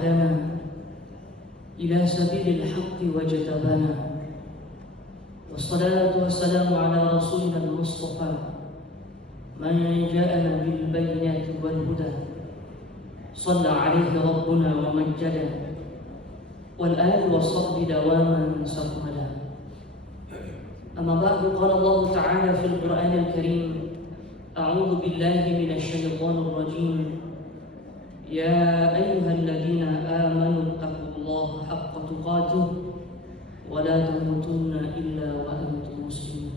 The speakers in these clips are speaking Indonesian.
هدانا إلى سبيل الحق واجتبانا، والصلاة والسلام على رسولنا المصطفى من جاءنا بالبينات والهدى، صلى عليه ربنا ومجدا، والآل والصحب دواما سرمدا. أما بعد، قال الله تعالى في القرآن الكريم: أعوذ بالله من الشيطان الرجيم، يا أيها الذين آمنوا اتقوا الله حق تقاته ولا تموتن إلا وأنتم مسلمون.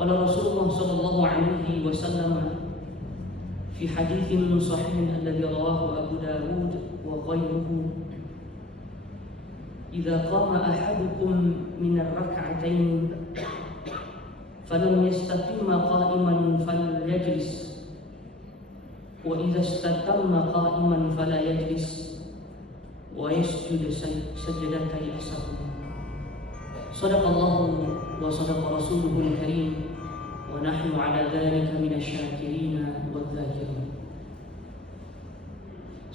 قال رسول الله صلى الله عليه وسلم في حديث صحيح الذي رواه أبو داود وغيره: إذا قام أحدكم من الركعتين فلم يستقم قائما فليجلس، وإذا استتم قائما فلا يجلس ويسجد سجدتي السهو. صدق الله وصدق رسوله الكريم، ونحن على ذلك من الشاكرين والذاكرين.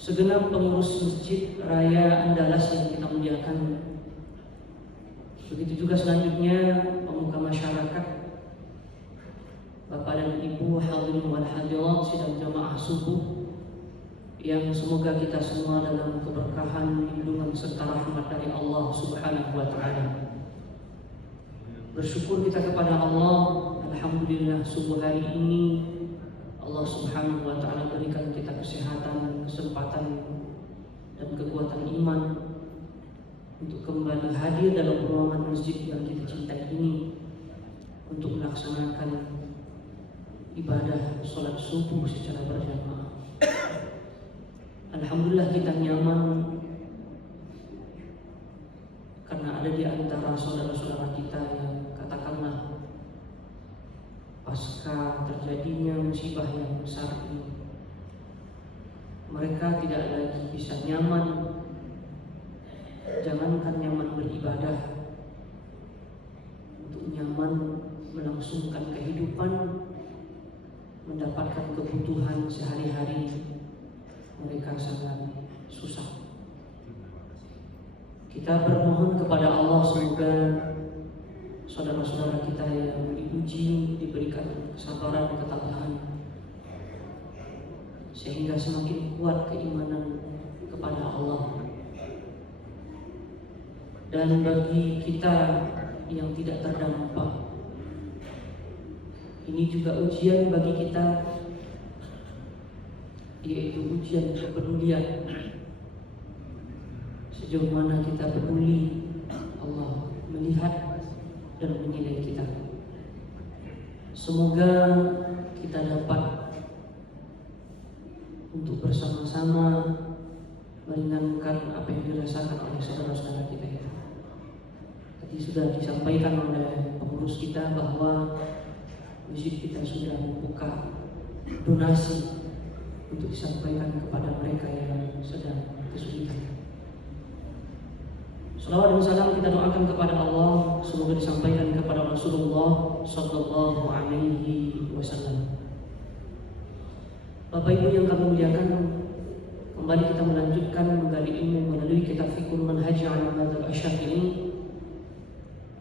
Segenap pengurus Masjid Raya Andalas yang kita muliakan, begitu juga selanjutnya pemuka masyarakat, Bapak dan Ibu hadirin wal hadirat sidang jamaah subuh, yang semoga kita semua dalam keberkahan, lindungan serta rahmat dari Allah Subhanahu wa taala. Bersyukur kita kepada Allah, alhamdulillah subuh hari ini Allah Subhanahu wa taala berikan kita kesehatan, kesempatan dan kekuatan iman untuk kembali hadir dalam ruangan masjid yang kita cintai ini untuk melaksanakan ibadah salat subuh secara berjamaah. Alhamdulillah kita nyaman karena ada di antara saudara-saudara kita yang katakanlah pasca terjadinya musibah yang besar ini, mereka tidak lagi bisa nyaman, jangankan nyaman beribadah, untuk nyaman melangsungkan kehidupan, mendapatkan kebutuhan sehari-hari, mereka sangat susah. Kita bermohon kepada Allah semoga saudara-saudara kita yang diuji diberikan kesabaran dan ketabahan, sehingga semakin kuat keimanan kepada Allah. Dan bagi kita yang tidak terdampak, ini juga ujian bagi kita, yaitu ujian kepedulian. Sejauh mana kita peduli, Allah melihat dan menilai kita. Semoga kita dapat untuk bersama-sama meringankan apa yang dirasakan oleh saudara-saudara kita itu. Tadi sudah disampaikan oleh pengurus kita bahwa masjid kita sudah membuka donasi untuk disampaikan kepada mereka yang sedang kesulitan. Salawat dan salam kita doakan kepada Allah, semoga disampaikan kepada Rasulullah Sallallahu Alaihi Wasallam. Bapak Ibu yang kami muliakan, kembali kita melanjutkan menggali ilmu melalui kitab Fiqhul Manhaj ala Madzhab Asy-Syafi'i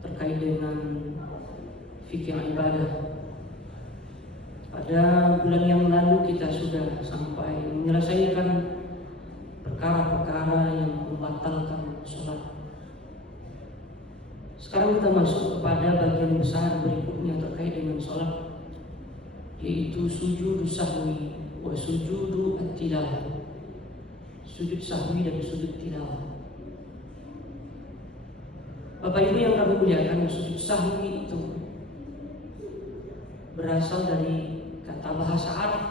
terkait dengan fikih ibadah. Pada bulan yang lalu kita sudah sampai menyelesaikan perkara-perkara yang membatalkan sholat. Sekarang kita masuk kepada bagian besar berikutnya terkait dengan sholat, yaitu sujud sahwi wa sujudu at-tilawah. Sujud sahwi dan sujud tilawah. Bapak Ibu yang kami muliakan, sujud sahwi itu berasal dari kata bahasa Arab,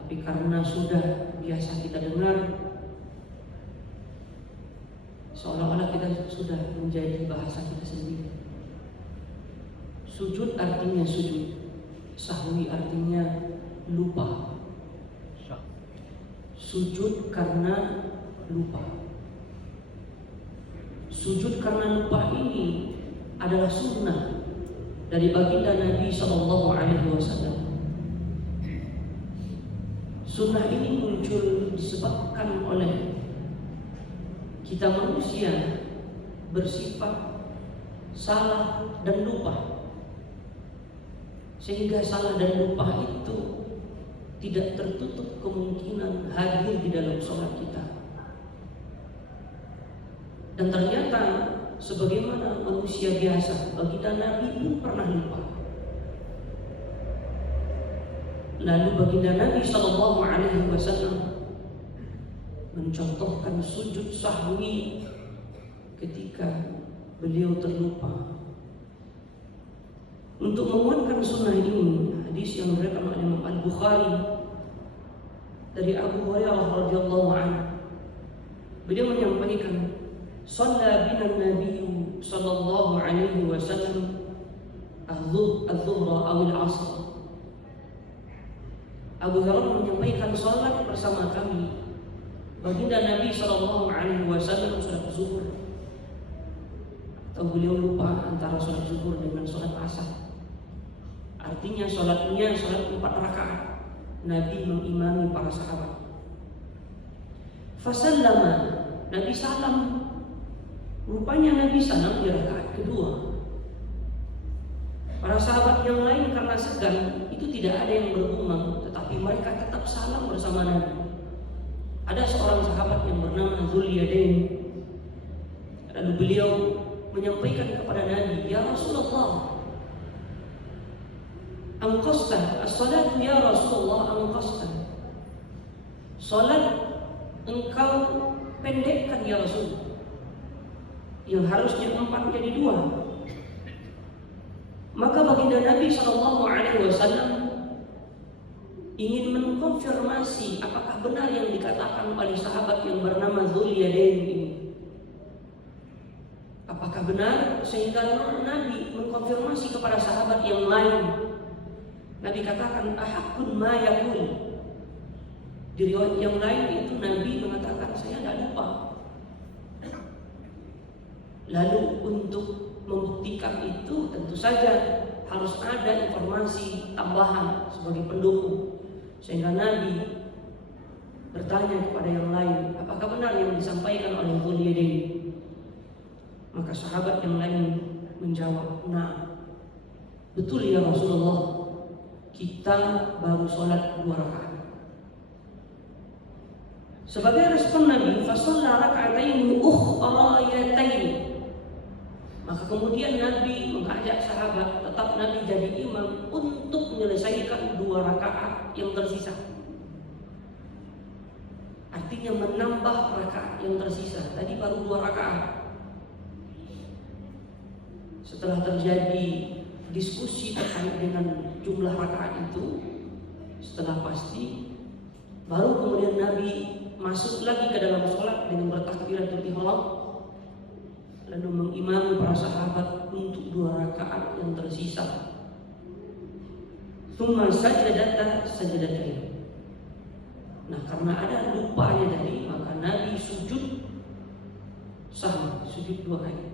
tapi karena sudah biasa kita dengar, seolah-olah kita sudah menjadi bahasa kita sendiri. Sujud artinya sujud, sahwi artinya lupa. Sujud karena lupa. Sujud karena lupa ini adalah sunnah dari baginda Nabi Sallallahu Alaihi Wasallam. Sunnah ini muncul disebabkan oleh kita manusia bersifat salah dan lupa, sehingga salah dan lupa itu tidak tertutup kemungkinan hadir di dalam sholat kita. Dan ternyata sebagaimana manusia biasa, baginda Nabi pun pernah lupa. Lalu baginda Nabi SAW mencontohkan sujud sahwi ketika beliau terlupa. Untuk menguatkan sunnah ini, hadis yang diriwayatkan oleh Imam Al-Bukhari dari Abu Hurairah radhiyallahu anhu, beliau menyampaikan, "Shalla bina Nabi sallallahu alaihi wasallam adh-dhuhra aw al-'asr." Abu Hurairah menyampaikan, salat bersama kami baginda Nabi sallallahu alaihi wasallam salat zuhur, atau beliau lupa antara salat zuhur dengan salat asar. Artinya salatnya salat 4 rakaat. Nabi mengimami para sahabat. Fasallama, Nabi salam. Rupanya Nabi salam di rakaat kedua. Para sahabat yang lain karena segan itu tidak ada yang bergumam, tetapi mereka tetap salam bersama Nabi. Ada seorang sahabat yang bernama Dzul-Yadain. Lalu beliau menyampaikan kepada Nabi, "Ya Rasulullah, angqasta as-salatu ya Rasulullah, angqasta." Salat engkau pendekkan ya Rasul. Yang harusnya 4 jadi 2. Maka baginda Nabi SAW ingin mengkonfirmasi apakah benar yang dikatakan oleh sahabat yang bernama Dzul-Yadain ini. Apakah benar? Sehingga Nabi mengkonfirmasi kepada sahabat yang lain. Nabi katakan, "Ahaqqun ma yaqul." Di riwayat yang lain itu Nabi mengatakan, "Saya tidak lupa." Lalu untuk membuktikan itu tentu saja harus ada informasi tambahan sebagai pendukung, sehingga Nabi bertanya kepada yang lain, apakah benar yang disampaikan oleh Dzul-Yadain? Maka sahabat yang lain menjawab, "Nah, betul ya Rasulullah, kita baru sholat 2 rakaat." Sebagai respon Nabi, "Fasalla raka'ataini ukhrayataini." Maka kemudian Nabi mengajak sahabat, tetap Nabi jadi imam untuk menyelesaikan 2 rakaat yang tersisa. Artinya menambah rakaat yang tersisa. Tadi baru 2 rakaat. Setelah terjadi diskusi terkait dengan jumlah rakaat itu, setelah pasti, baru kemudian Nabi masuk lagi ke dalam sholat dengan bertakbiratul ihram, lalu mengimami para sahabat untuk 2 rakaat yang tersisa. Tsumma sajadatain. Nah, karena ada lupanya tadi, maka Nabi sujud sahwi, sujud 2 kali.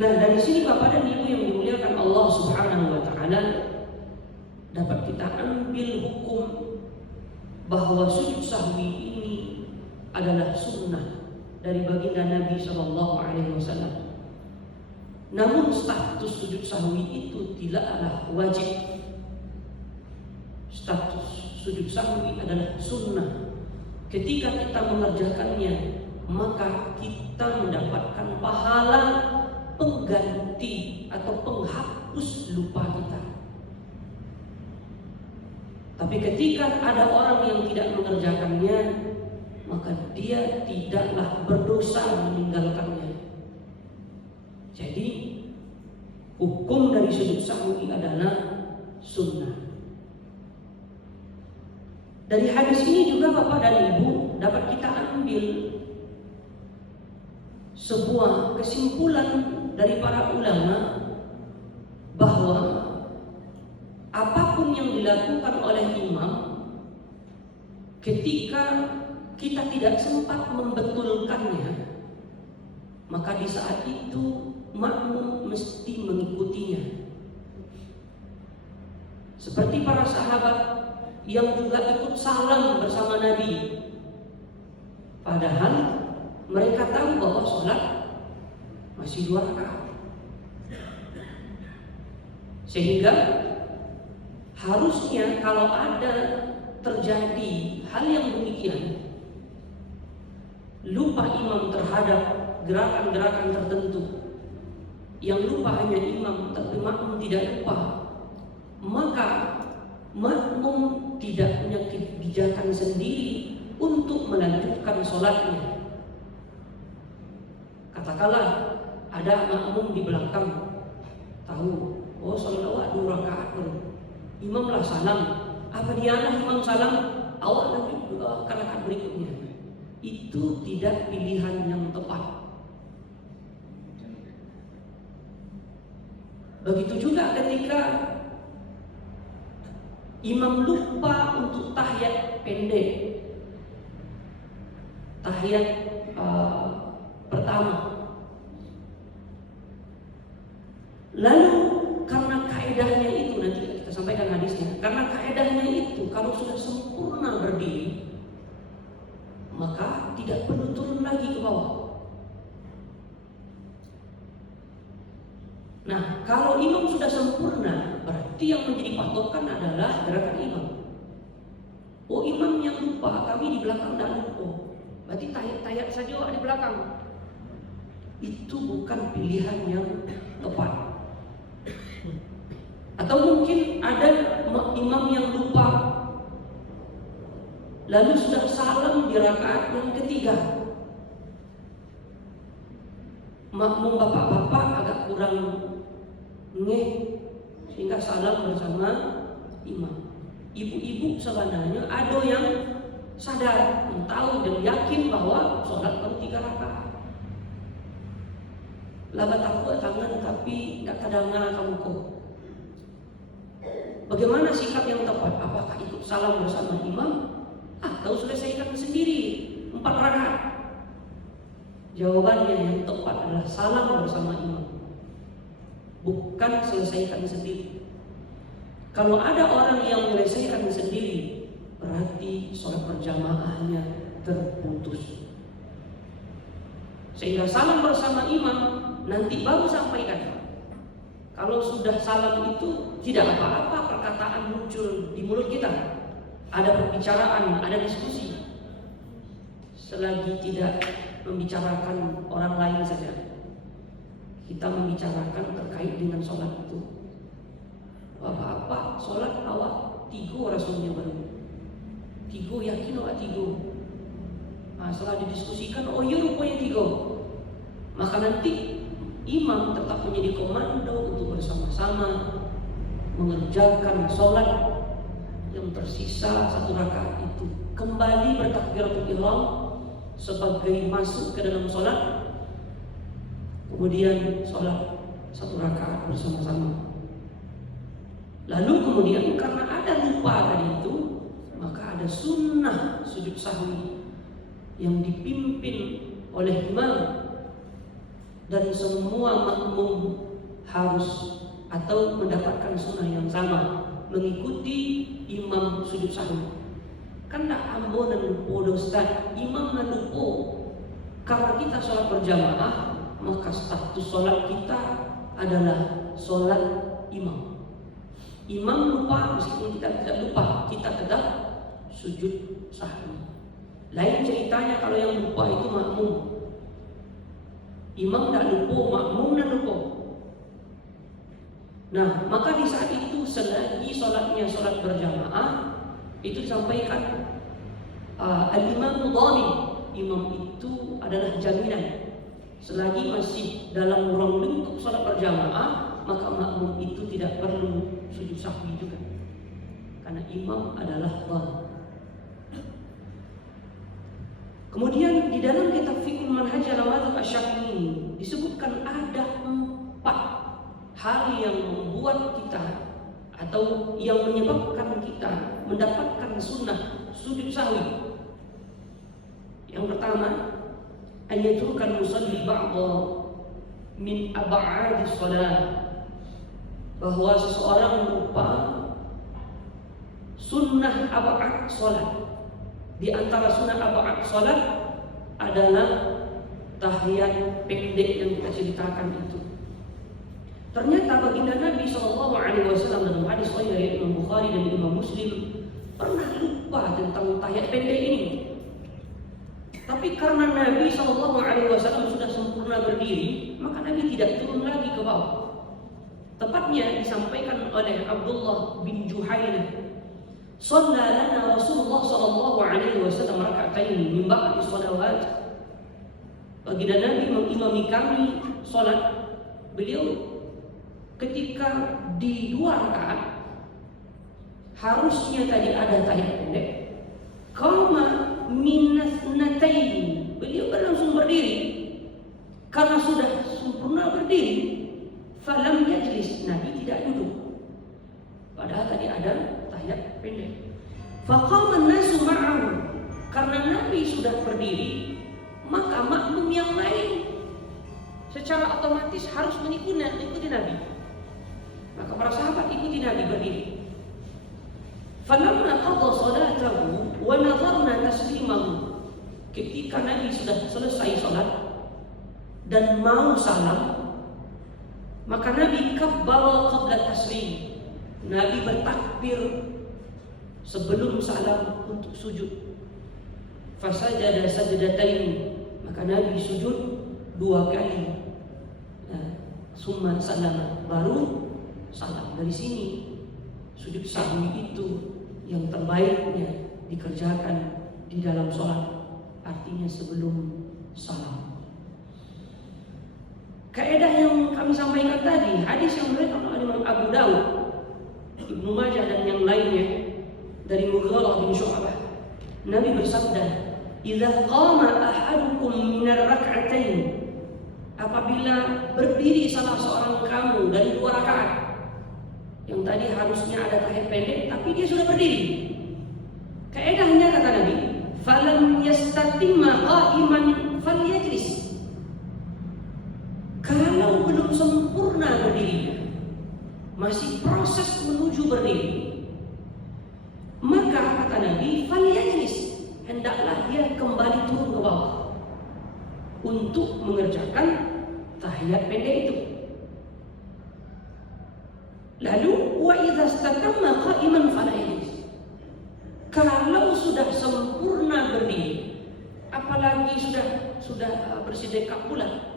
Nah, dari sini Bapak dan Ibu yang dimuliakan Allah Subhanahu wa taala, dapat kita ambil hukum bahwa sujud sahwi ini adalah sunnah dari baginda Nabi SAW. Namun status sujud sahwi itu tidaklah wajib. Status sujud sahwi adalah sunnah. Ketika kita mengerjakannya, maka kita mendapatkan pahala pengganti atau penghapus lupa kita. Tapi ketika ada orang yang tidak mengerjakannya, maka dia tidaklah berdosa meninggalkannya. Jadi hukum dari sujud sahwi adalah sunnah. Dari hadis ini juga Bapak dan Ibu dapat kita ambil sebuah kesimpulan dari para ulama bahwa apapun yang dilakukan oleh imam ketika kita tidak sempat membetulkannya, maka di saat itu makmum mesti mengikutinya. Seperti para sahabat yang juga ikut salam bersama Nabi. Padahal mereka tahu bahwa sholat masih 2 rakaat. Sehingga harusnya kalau ada terjadi hal yang demikian, lupa imam terhadap gerakan-gerakan tertentu, yang lupa hanya imam tapi makmum tidak lupa, maka makmum tidak punya kebijakan sendiri untuk melanjutkan sholatnya. Katakanlah ada makmum di belakang tahu, oh sholat awak 2 rakaat baru, imamlah salam, apa dialah imam salam, awak lanjut ke rakaat berikutnya. Itu tidak pilihan yang tepat. Begitu juga ketika imam lupa untuk tahiyat pendek, tahiyat pertama, lalu karena kaedahnya itu, nanti kita sampaikan hadisnya, karena kaedahnya itu kalau sudah sempurna berdiri, maka tidak perlu turun lagi ke bawah. Nah, kalau imam sudah sempurna, berarti yang menjadi patokan adalah gerakan imam. Oh, imam yang lupa, kami di belakang tidak lupa, berarti tayat saja di belakang. Itu bukan pilihan yang tepat. Atau mungkin ada imam yang lupa, lalu sudah salam di rakaat yang ketiga. Makmum bapak-bapak agak kurang ngeh sehingga salam bersama imam. Ibu-ibu sebenarnya ada yang sadar, yang tahu dan yakin bahwa sholat baru 3 rakaat. Labat aku tangan tapi nggak kedengar kamu kok. Bagaimana sikap yang tepat? Apakah ikut salam bersama imam atau selesaikan sendiri 4 rakaat? Jawabannya yang tepat adalah salam bersama imam, bukan selesaikan sendiri. Kalau ada orang yang menyelesaikan sendiri, berarti sholat berjamaahnya terputus. Sehingga salam bersama imam nanti baru sampaikan. Kalau sudah salam itu tidak apa-apa perkataan muncul di mulut kita, ada pembicaraan, ada diskusi, selagi tidak membicarakan orang lain saja. Kita membicarakan terkait dengan sholat itu. Bapak-bapak, sholat awak 3 rasulnya baru 3, yakin awak 3. Nah, setelah didiskusikan, oh iya rupanya 3. Maka nanti imam tetap menjadi komando untuk bersama-sama mengerjakan sholat yang tersisa 1 rakaat itu. Kembali bertakbiratul ihram sebagai masuk ke dalam sholat, kemudian sholat 1 rakaat bersama-sama. Lalu kemudian karena ada lupa tadi itu, maka ada sunnah sujud sahwi yang dipimpin oleh imam, dan semua makmum harus atau mendapatkan sunnah yang sama, mengikuti imam sujud sahwi. Kan tak ambo dan lupa Ustaz, imam dan lupa. Karena kita sholat berjamaah, maka status sholat kita adalah sholat imam. Imam lupa, meskipun kita tidak lupa, kita tetap sujud sahwi. Lain ceritanya kalau yang lupa itu makmum. Imam tidak lupa, makmum tidak lupa. Nah, maka di saat itu selagi sholatnya sholat berjamaah, itu disampaikan al-imam dhamin. Imam itu adalah jaminan. Selagi masih dalam ruang lingkup sholat berjamaah, maka makmum itu tidak perlu sujud sahwi juga, karena imam adalah dhamin. Kemudian di dalam kitab Fiqh Manhaj al-Madhhab Asy-Syafi'i disebutkan ada 4 hal yang membuat kita atau yang menyebabkan kita mendapatkan sunnah sujud sahwi. Yang pertama, ayatul musalli ba'dha min ab'adis shalah, bahwa seseorang lupa sunnah ab'ad sholat. Di antara sunnah ab'ad sholat adalah tahiyat pendek yang kita ceritakan itu. Ternyata baginda Nabi SAW dalam hadis sahih dari Imam Bukhari dan Imam Muslim pernah lupa tentang tahiyat pendek ini. Tapi karena Nabi SAW sudah sempurna berdiri, maka Nabi tidak turun lagi ke bawah. Tepatnya disampaikan oleh Abdullah bin Juhainah, "Shalla lana Rasulullah SAW raka'ataini min ba'di shalawat." Baginda Nabi mengimami kami salat. Beliau ketika di 2 rakaat harusnya tadi ada tahiyat pendek. Qama minathnataini, beliau langsung berdiri karena sudah sempurna berdiri. Falam yajlis, Nabi tidak duduk, padahal tadi ada tahiyat pendek. Faqama an-nasu ma'ahu, karena Nabi sudah berdiri, maka makmum yang lain secara otomatis harus mengikuti Nabi. Maka para sahabat ikuti Nabi berdiri. Falamma qada salatahu wa nadharna taslimahu, ketika Nabi sudah selesai salat dan mau salam, maka Nabi kabbara qabla taslim, Nabi bertakbir sebelum salam untuk sujud. Fasajada sajdatain, maka Nabi sujud 2 kali. Summa salama, baru salam. Dari sini sujud sahwi itu yang terbaiknya dikerjakan di dalam sholat, artinya sebelum salam. Kaidah yang kami sampaikan tadi, hadis yang diriwayatkan oleh Imam Abu Dawud, Ibnu Majah dan yang lainnya dari Mughirah bin Syu'bah, Nabi bersabda, "Idza qama ahadukum min ar-rak'atain," apabila berdiri salah seorang kamu dari 2 rakaat, yang tadi harusnya ada tahiyat pendek, tapi dia sudah berdiri. Kaidahnya kata Nabi, "Falam yastatimma qa'iman falyajlis." Kalau belum sempurna berdirinya, masih proses menuju berdiri, maka kata Nabi, falyajlis, hendaklah dia kembali turun ke bawah untuk mengerjakan tahiyat pendek itu. Lalu wa idza istatamma qa'iman falyajlis, kalau sudah sempurna berdiri, apalagi sudah bersedekap pula,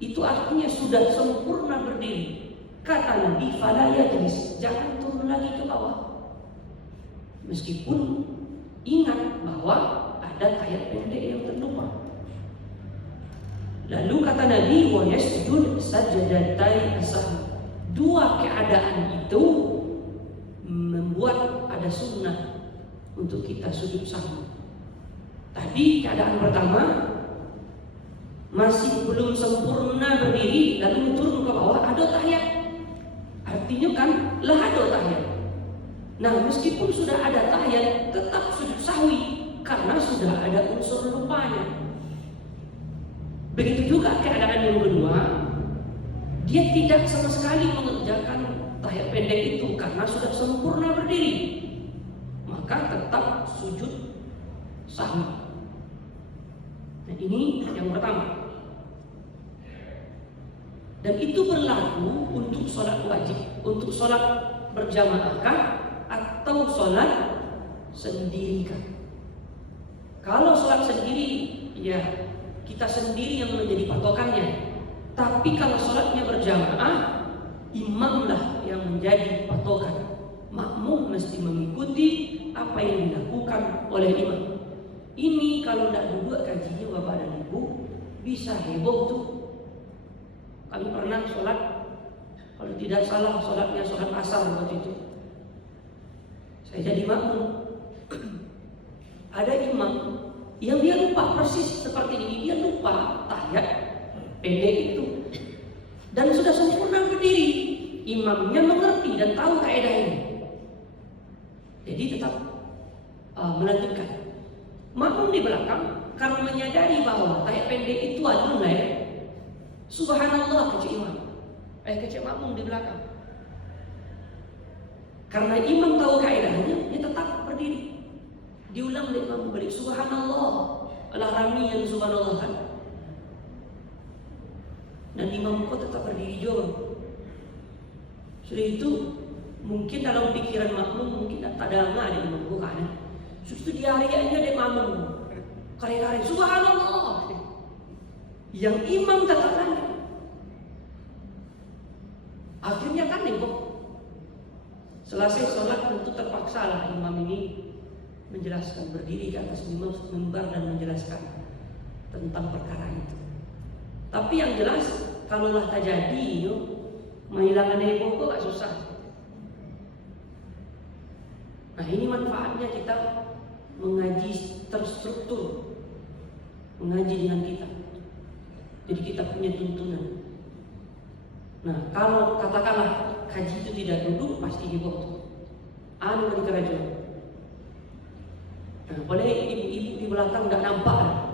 itu artinya sudah sempurna berdiri. Kata Nabi, fala yajlis, jangan turun lagi ke bawah, meskipun ingat bahwa ada tahiyat pendek yang terlupa. Lalu kata Nabi, wa yasjud sajdatai as-sahwi. 2 keadaan itu membuat ada sunnah untuk kita sujud sahwi. Tadi keadaan pertama masih belum sempurna berdiri, lalu turun ke bawah, ada tahiyat, artinya kan lah ada tahiyat. Nah, meskipun sudah ada tahiyat, tetap sujud sahwi karena sudah ada unsur lupanya. Begitu juga keadaan yang kedua, dia tidak sama sekali mengerjakan tahiyat pendek itu karena sudah sempurna berdiri, maka tetap sujud sahwi. Nah, ini yang pertama. Dan itu berlaku untuk sholat wajib, untuk sholat berjamaahkah atau sholat sendirikah. Kalau sholat sendiri, ya kita sendiri yang menjadi patokannya. Tapi kalau sholatnya berjamaah, imamlah yang menjadi patokan. Makmum mesti mengikuti apa yang dilakukan oleh imam. Ini kalau tidak duduk kajinya Bapak dan Ibu, bisa heboh tuh. Kami pernah sholat, kalau tidak salah sholatnya sholat asar waktu itu, saya jadi makmum. Ada imam yang dia lupa persis seperti ini, dia lupa tahiyat pendek itu, dan sudah sempurna berdiri. Imamnya mengerti dan tahu kaidah ini, jadi tetap melanjutkan. Makmum di belakang karena menyadari bahwa tahiyat pendek itu adalah subhanallah kecil imam, kecil makmum di belakang. Karena imam tahu kaidahnya, dia tetap berdiri. Diulang oleh imam balik, subhanallah, alah rami yang subhanallah kan. Dan imam kau tetap berdiri juga. Sudah itu mungkin dalam pikiran makmum mungkin tak ada nggak ada imam kau kan. Sudah di hari-harinya ada makmum, kare-kare subhanallah. Yang imam tetap lanjut. Akhirnya kan nih kok. Selesai sholat tentu terpaksa lah imam ini menjelaskan, berdiri ke atas mimbar dan menjelaskan tentang perkara itu. Tapi yang jelas kalaulah terjadi menghilangkan ego kok gak susah. Nah ini manfaatnya kita mengaji terstruktur, mengaji dengan kita. Jadi kita punya tuntunan. Nah kalau katakanlah kaji itu tidak duduk pasti dibotol. Anu di kerajaan. Nah, boleh ibu-ibu di belakang tidak nampak.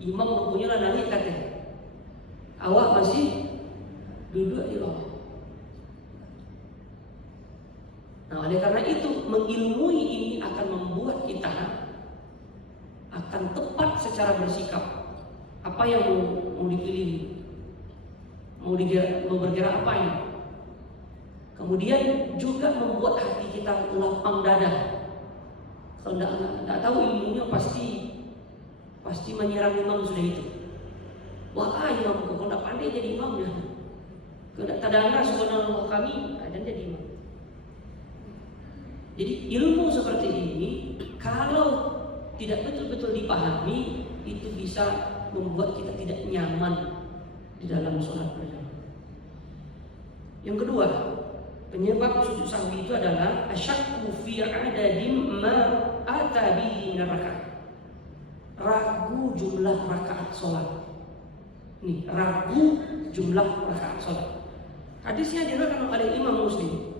Imam mempunyai nangis katanya. Awak masih duduk di bawah. Nah, oleh karena itu mengilmui ini akan membuat kita akan tepat secara bersikap. Apa yang mau dipilih? Mau bergerak apa ini? Kemudian juga membuat hati kita lapang dada. Kalau tidak tahu ilmunya pasti menyerang imam sudah itu. Wah imam kok tidak pandai jadi imamnya. Kalau tidak terdengar subhanallah kami ada jadi imam. Jadi ilmu seperti ini kalau tidak betul-betul dipahami itu bisa membuat kita tidak nyaman di dalam sholat berjamaah. Yang kedua, penyebab sujud sahwi itu adalah asyakku fi adadim ma ata bihi min rakaat. Ragu jumlah rakaat sholat. Nih, ragu jumlah rakaat sholat. Hadisnya diriwayatkan oleh Imam Muslim.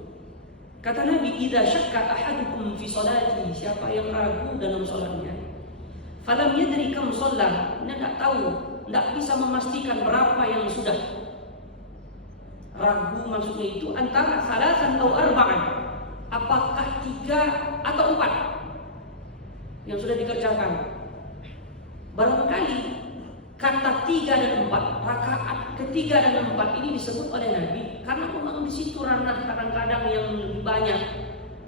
Kata Nabi, "Idza syakka ahadukum fi sholati", siapa yang ragu dalam sholatnya, falam yadri kam shalla, dia tidak tahu, tidak bisa memastikan berapa yang sudah. Ragu maksudnya itu antara salasan atau arba'an, apakah 3 atau 4 yang sudah dikerjakan. Barangkali kata 3 dan 4, rakaat ketiga dan 4 ini disebut oleh Nabi karena memang di situ ranah kadang-kadang yang lebih banyak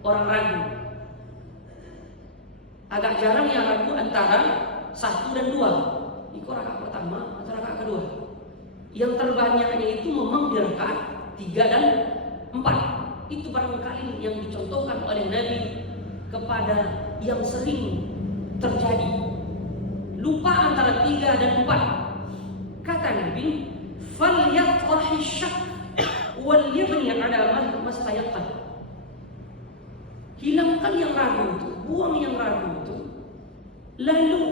orang ragu. Agak jarang yang ragu antara 1 dan 2. Itu rakaat pertama atau rakaat kedua. Yang terbanyaknya itu memang di rakaat 3 dan 4. Itu barangkali yang dicontohkan oleh Nabi kepada yang sering terjadi. Lupa antara 3 dan 4. Kata Nabi, "Falyatrahi syak wal yabni ala mastayaqan." Hilangkan yang ragu itu, buang yang ragu itu. Lalu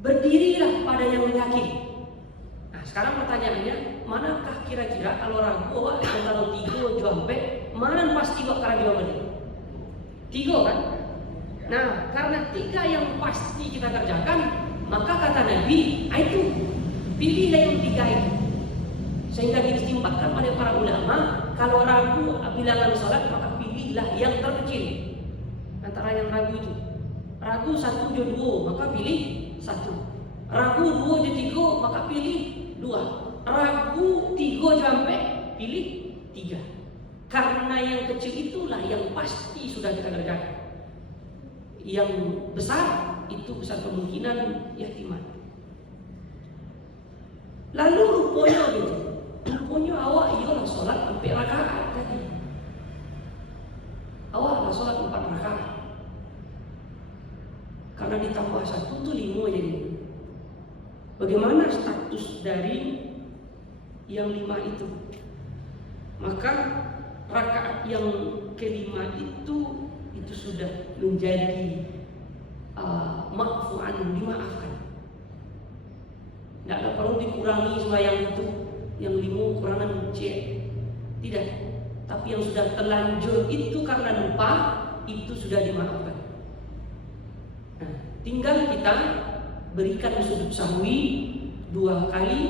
berdirilah pada yang yakin. Nah, sekarang pertanyaannya, manakah kira-kira kalau ragu antara 3 sampai mana pasti kok karena jawabannya? 3 kan? Nah, karena 3 yang pasti kita kerjakan, maka kata Nabi, itu pilihlah yang 3 itu. Sehingga diistimbahkan oleh para ulama, kalau ragu bilangan salat maka pilihlah yang terkecil antara yang ragu itu. Ragu 1 je 2, maka pilih 1. Ragu 2 je 3, maka pilih 2. Ragu 3 sampai pilih 3. Karena yang kecil itulah yang pasti sudah kita kerjakan. Yang besar itu besar kemungkinan ihtimal. Lalu rupanya gitu. Rupanya awak ialah sholat 4 rakaat tadi. Awak lah sholat 4 rakaat. Karena ditambah 1 itu 5 jadi. Bagaimana status dari yang 5 itu? Maka rakaat yang kelima itu sudah menjadi ma'fu'an, dimaafkan. Tidak ada perlu dikurangi sembahyang itu, yang 5 kurangan C. Tidak. Tapi yang sudah terlanjur itu karena lupa, itu sudah dimaafkan. Nah, tinggal kita berikan sujud sahwi 2 kali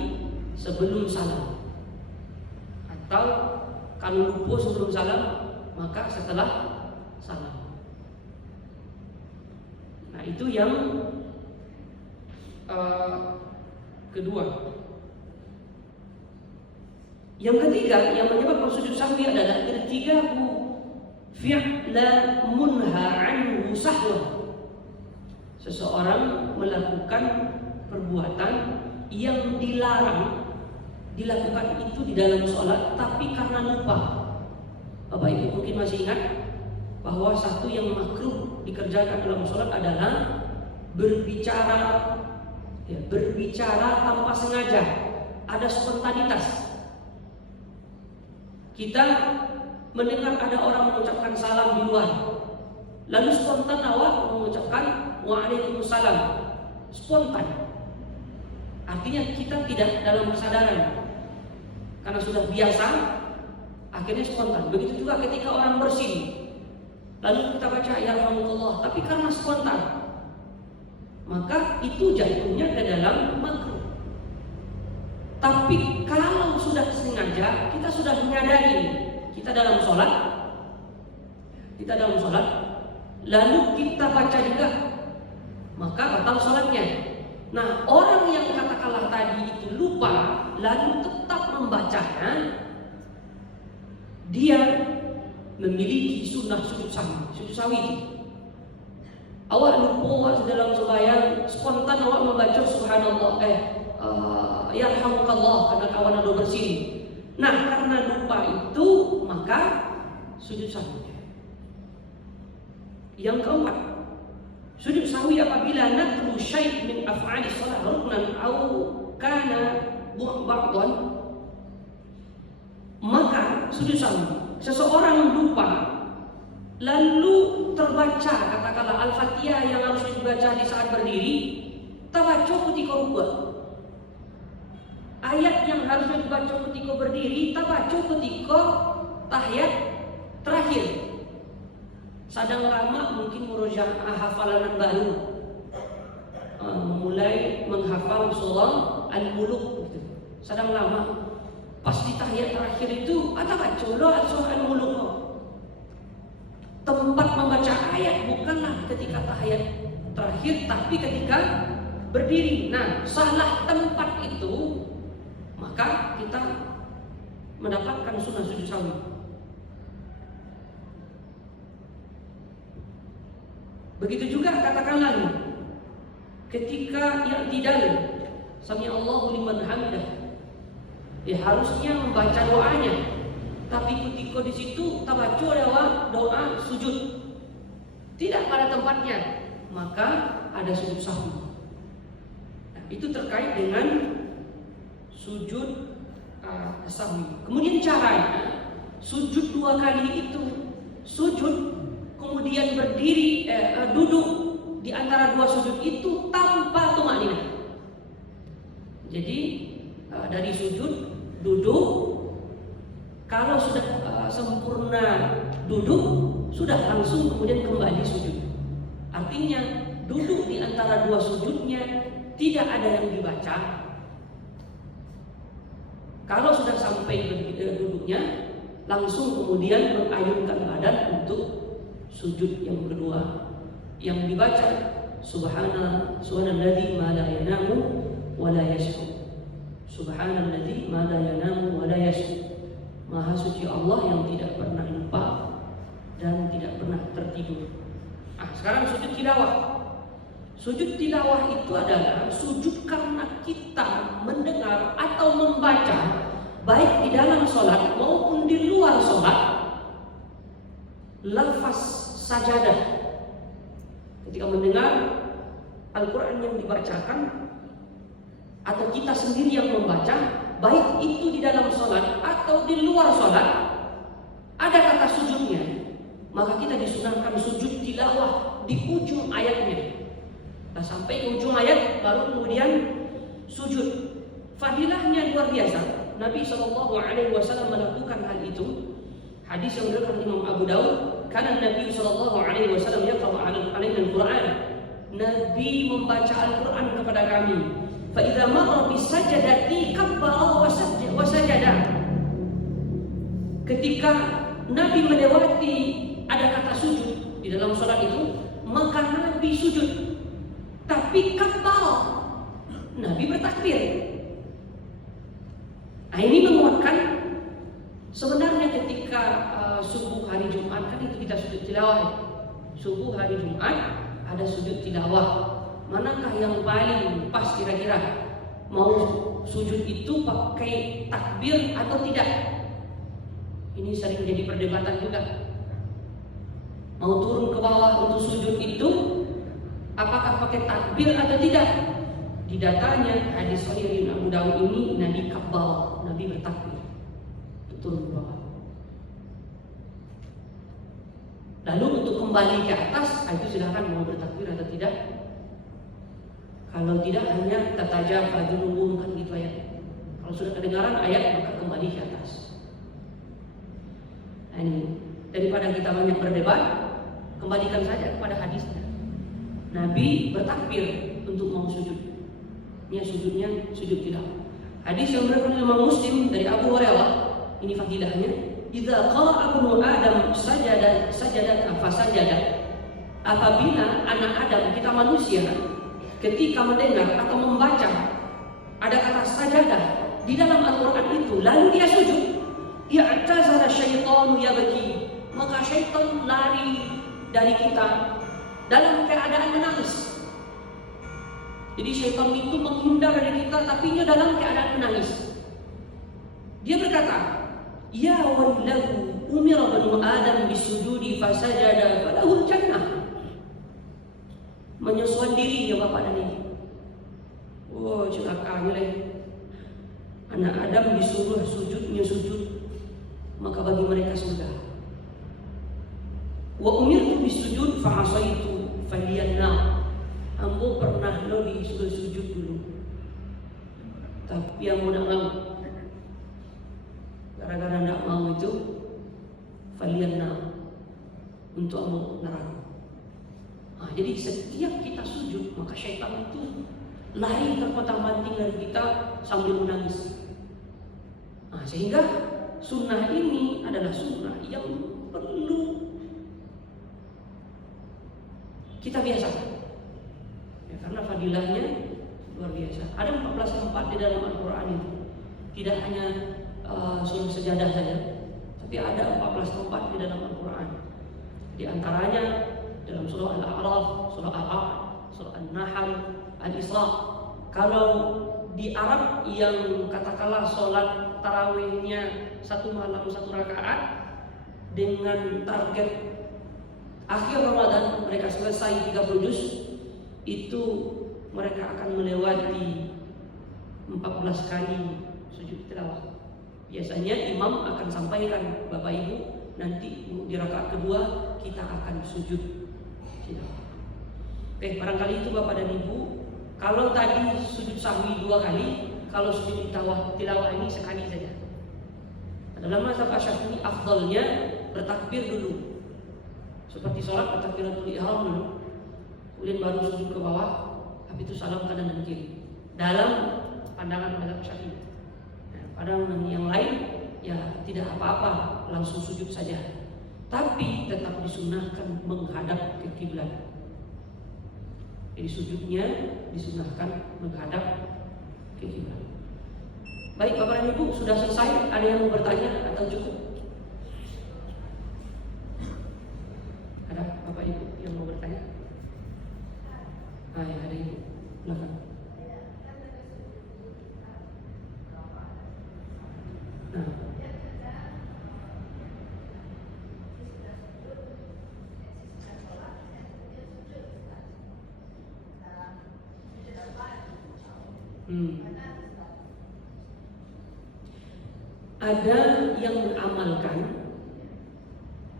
sebelum salam. Atau Kalau lupa sebelum salam, maka setelah salam. Nah, itu yang kedua. Yang ketiga yang menyebabkan sujud sahwi adalah irtikabu fi'la munha anhu sahwa. Seseorang melakukan perbuatan yang dilarang dilakukan itu di dalam sholat, tapi karena lupa. Bapak Ibu mungkin masih ingat bahwa satu yang makruh dikerjakan dalam sholat adalah berbicara tanpa sengaja, ada spontanitas. Kita mendengar ada orang mengucapkan salam di luar, lalu spontan awak mengucapkan waalaikumsalam, spontan. Artinya kita tidak dalam kesadaran, karena sudah biasa, akhirnya spontan. Begitu juga ketika orang bersin, lalu kita baca ya Alhamdulillah, tapi karena spontan, maka itu jatuhnya ke dalam makruh. Tapi kalau sudah sengaja, kita sudah menyadari kita dalam sholat, lalu kita baca juga, maka batal sholatnya. Nah, orang yang katakanlah tadi itu lupa, lalu tetap membacanya, dia memiliki sunnah sujud sawi. Awak lupa, awak dalam sembahyang, spontan awak membaca subhanallah, yarhamukallah, karena kawan ada bersih. Nah, karena lupa itu, maka sujud sahwi. Yang keempat, sujud sahwi apabila naqlu syai' min af'ali shalah ruknan aw kana ba'dhan, maka sujud sahwi. Seseorang lupa lalu terbaca katakanlah Al-Fatihah yang harus dibaca di saat berdiri, tabaca ketika rukuk. Ayat yang harusnya dibaca ketika berdiri, tabaca ketika tahiyat terakhir. Sadang lama mungkin murojaah hafalan baru, mulai menghafal surah Al-Muluk gitu. Sadang lama pas di tahiyat terakhir itu ada baca surah Al-Muluk. Tempat membaca ayat bukanlah ketika tahiyat terakhir, tapi ketika berdiri. Nah, salah tempat itu, maka kita mendapatkan sunnah sujud sahwi. Begitu juga katakanlah ketika i'tidal, sami Allahu liman hamidah, harusnya membaca doanya, tapi ketika di situ tabaca doa sujud tidak pada tempatnya, maka ada sujud sahwi. Nah, itu terkait dengan sujud sahwi. Kemudian caranya sujud dua kali itu, sujud kemudian berdiri, duduk di antara dua sujud itu tanpa tumakninah. Jadi dari sujud duduk, kalau sudah sempurna duduk, sudah langsung kemudian kembali sujud. Artinya duduk di antara dua sujudnya tidak ada yang dibaca. Kalau sudah sampai duduknya, langsung kemudian mengayunkan badan untuk sujud yang kedua, yang dibaca subhanalladzi ma la yanamu wa la yashkur. Subhanalladzi ma la yanamu wa la yashkur. Maha suci Allah yang tidak pernah lupa dan tidak pernah tertidur. Sekarang sujud tilawah. Sujud tilawah itu adalah sujud karena kita mendengar atau membaca, baik di dalam sholat maupun di luar sholat, lafaz sajadah. Ketika mendengar Al-Quran yang dibacakan atau kita sendiri yang membaca, baik itu di dalam sholat atau di luar sholat, ada kata sujudnya, maka kita disunahkan sujud tilawah di ujung ayatnya. Nah, sampai ke ujung ayat baru kemudian sujud. Fadilahnya luar biasa. Nabi SAW melakukan hal itu. Hadis yang diriwayatkan Imam Abu Daud, karena Nabi SAW yaqra'u alaina al-Quran. Nabi membaca Al-Quran kepada kami. Fa idza marra bis-sajdati kabbara wa sajada. ketika Nabi melewati ada kata sujud di dalam sholat itu, maka Nabi sujud. Tapi kabar Nabi bertakbir. Nah, ini menguatkan sebenarnya ketika subuh hari Jumat kan itu kita sujud tilawah. Subuh hari Jumat ada sujud tilawah. Manakah yang paling pas kira-kira? Mau sujud itu pakai takbir atau tidak? Ini sering jadi perdebatan juga. Mau turun ke bawah untuk sujud itu apakah pakai takbir atau tidak? Di datanya hadis sahih Abu Dawud ini Nabi kabbal, Nabi bertakbir turun ke bawah. Lalu untuk kembali ke atas, itu silakan mau bertakbir atau tidak. Kalau tidak hanya tatajab junubun kan gitu ayat. Kalau sudah kedengaran ayat maka kembali ke atas. Nah, ini daripada kita banyak berdebat, kembalikan saja kepada hadisnya. Nabi bertakbir untuk mau sujud. Ini sujudnya sujud tilawah. Hadis yang beriwayat oleh Imam Muslim dari Abu Hurairah, ini fadilahnya, idza qara'a ibnu Adam sajada fasajada. Apabila anak Adam, kita manusia, ketika mendengar atau membaca ada kata sajadah di dalam Al-Quran itu, lalu dia sujud, i'tazala syaitanu yabki, maka syaitan lari dari kita dalam keadaan menangis. Jadi syaitan itu menghindar dari kita, tapi dia dalam keadaan menangis. Dia berkata, ya wallahu umira banu Adam bisujudi fasajada falahul jannah. Menyesuaikan diri ya Bapak dan Ibu. Oh, celakanya leh. Anak Adam disuruh sujudnya sujud, maka bagi mereka surga. Wa umirtu bisujud fa asaitu faliyanna. Ambo pernah lo disuruh sujud dulu, tapi yang tidak mau. Gara-gara tidak mau itu faliyanna, untuk ambo neraka. Nah, jadi setiap kita sujud, maka syaitan itu lari terkotak-banting dari kita sambil menangis. Nah, sehingga sunnah ini adalah sunnah yang perlu kita biasakan. Ya, karena fadilahnya luar biasa. Ada 14 tempat di dalam Al-Quran itu. Tidak hanya surah sejadah saja, tapi ada 14 tempat di dalam Al-Quran. Di antaranya dalam surah Al-A'raf, surah Al-A'raf, surah An-Nahl, Al-Isra. Kalau di Arab yang katakanlah sholat tarawihnya satu malam satu rakaat, dengan target akhir Ramadan mereka selesai 30 juz, itu mereka akan melewati 14 kali sujud tilawah. Biasanya imam akan sampaikan, Bapak Ibu, nanti di rakaat kedua kita akan sujud tilawah. Oke, barangkali itu Bapak dan Ibu. Kalau tadi sujud sahwi 2 kali, kalau sujud tilawah ini sekali saja. Dalam mazhab Asy-Syafi'i afdalnya bertakbir dulu. Seperti sholat bertakbiratul ihram dulu, kemudian baru sujud ke bawah, habis itu salam kanan dan kiri. Dalam pandangan mazhab Syafi'i. Nah, pandangan yang lain ya tidak apa-apa, langsung sujud saja. Tapi tetap disunahkan menghadap ke kiblat. Jadi sujudnya disunahkan menghadap ke kiblat. Baik Bapak dan Ibu, sudah selesai? Ada yang mau bertanya atau cukup? Ada Bapak Ibu yang mau bertanya? Ya, ada Ibu. Silakan. Nah. Ada yang mengamalkan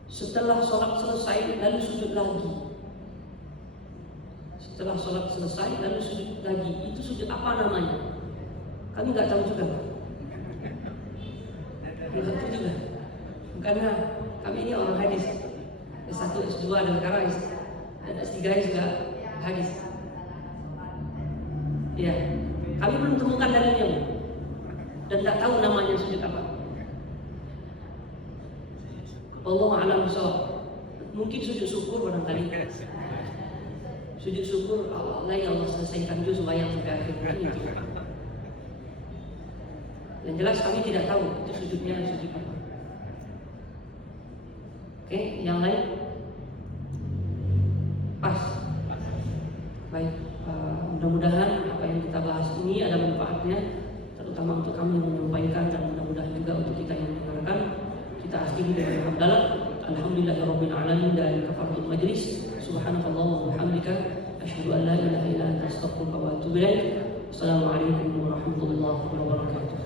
setelah sholat selesai lalu sujud lagi. Setelah sholat selesai lalu sujud lagi. Itu sujud apa namanya? Kami nggak tahu juga. Nggak tahu juga. Karena kami ini orang hadis. S1, S2 dan sekarang S3 juga hadis. Ya, kami belum temukan dalilnya dan tak tahu namanya sujud apa. Wallahu a'lam bishawab. Mungkin sujud syukur barangkali. Sujud syukur Allah yang Allah selesaikan juz wayang sampai akhir itu. Yang jelas kami tidak tahu itu sujudnya sujud apa. Oke, yang lain? Pas. Baik, mudah-mudahan apa yang kita bahas ini ada manfaatnya, terutama untuk kami yang menyampaikan dan mudah-mudahan juga untuk kita yang mendengarkan. Kita akhiri dengan hamdalah. Alhamdulillahirabbil alamin dan kafaratul majlis. Subhanakallah wa bihamdika asyhadu an la ilaha illa anta astaghfiruka wa atubu ilaik. Assalamualaikum warahmatullahi wabarakatuh.